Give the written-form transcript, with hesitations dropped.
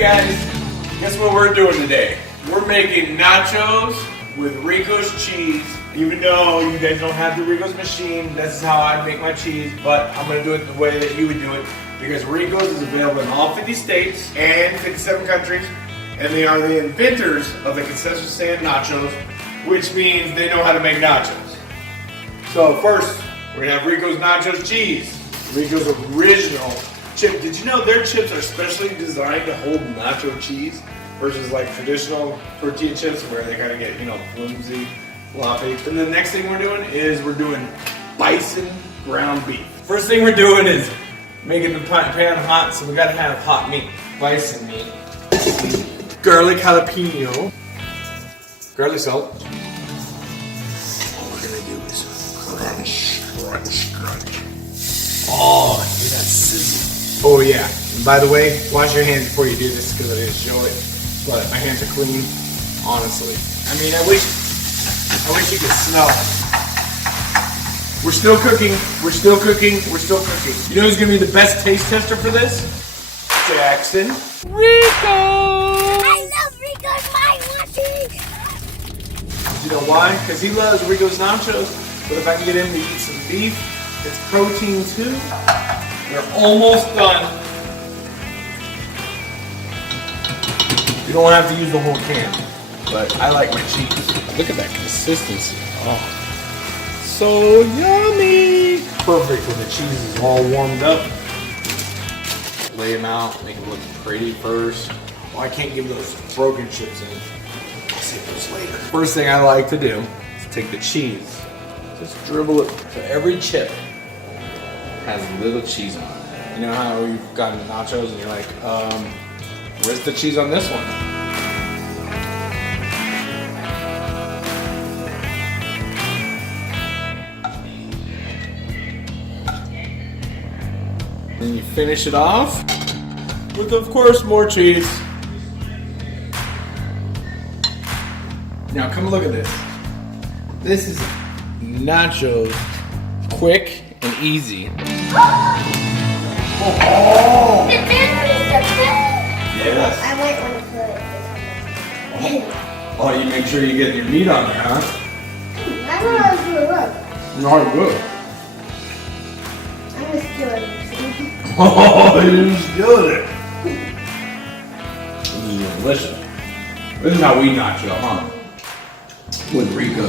Alright guys, guess what we're doing today? We're making nachos with Ricos cheese. Even though you guys don't have the Ricos machine, this is how I make my cheese, but I'm going to do it the way that you would do it because Ricos is available in all 50 states and 57 countries, and they are the inventors of the Concession Nachos, which means they know how to make nachos. So first, we're going to have Ricos Nacho Cheese. Ricos original chip. Did you know their chips are specially designed to hold nacho cheese versus like traditional tortilla chips where they kind of get, flimsy, floppy. And the next thing we're doing is we're doing bison ground beef. First thing we're doing is making the pan hot, so we gotta have hot meat. Bison meat. Garlic jalapeno. Garlic salt. All we're gonna do is crunch, crunch, crunch. Oh, look at that sizzle. Oh yeah, and by the way, wash your hands before you do this because I didn't show it, but my hands are clean, honestly. I mean, I wish you could smell it. We're still cooking, we're still cooking, we're still cooking. You know who's gonna be the best taste tester for this? Jackson. Rico! I love Rico's mind watching! You know why? Because he loves Ricos Nachos, but if I can get him to eat some beef, it's protein too. We're almost done. You don't have to use the whole can, but I like my cheese. Look at that consistency. Oh, so yummy. Perfect when the cheese is all warmed up. Lay them out, make them look pretty first. Oh, I can't give those broken chips in. I'll save those later. First thing I like to do is take the cheese. Just dribble it. So every chip has a little cheese on it. You know how you've gotten nachos and you're like, where's the cheese on this one? Then you finish it off with, of course, more cheese. Now come look at this. This is nachos, quick and easy. Oh! Yes. I might want to put it. Oh, you make sure you get your meat on there, huh? I don't know how to do it. Look. No, good. I'm going to steal it. Oh, you stealing it. This is delicious. This is how we nacho, huh? With Rico.